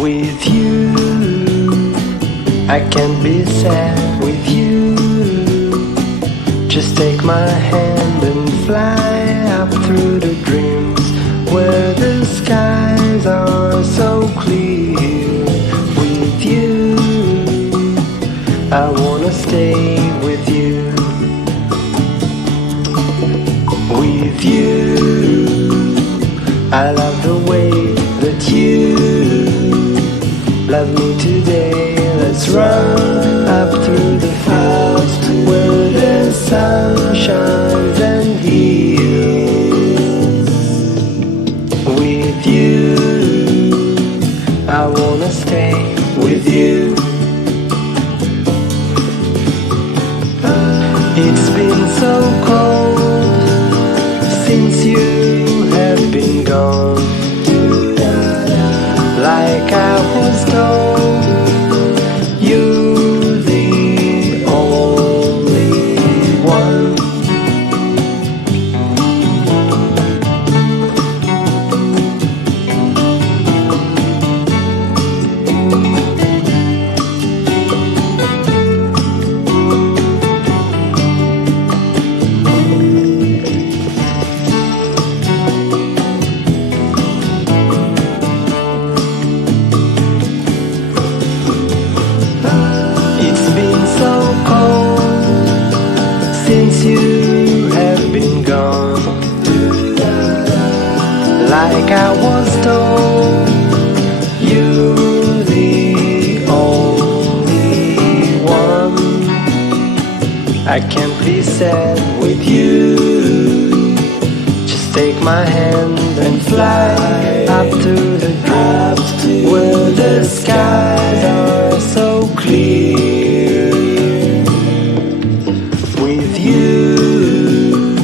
With you, I can't be sad with you. Just take my hand and fly up through the dreams where the skies are so clear. With you, I wanna stay with you. With you, I love the way that you love me today. Let's run up through the fields where the sun shines and heals. With you, I wanna stay with you. It's been so cold since you have been gone. Like I was told, you're the only one. Since you have been gone, like I was told, you're the only one. I can't be sad with you. Just take my hand and fly up to the dreams where the skies are so clear. With you,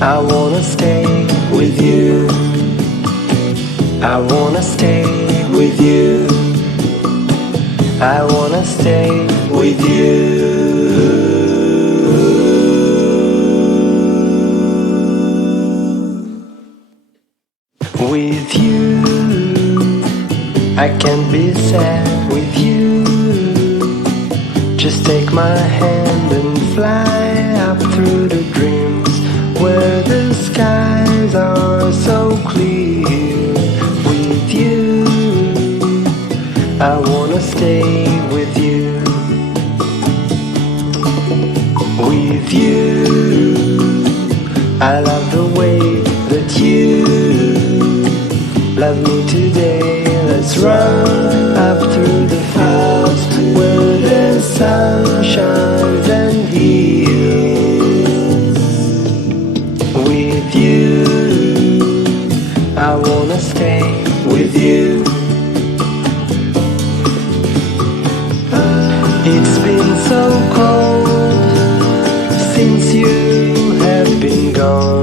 I wanna stay with you. I wanna stay with you. I wanna stay with you. With you, I can't be sad with you. Just take my hand and fly up through the dreams where the skies are so clear. With you, I wanna stay with you. With you, I love the way that you love me today. Let's run up through the fields where the sun shines and heals. With you, I wanna stay with you. It's been so cold since you have been gone.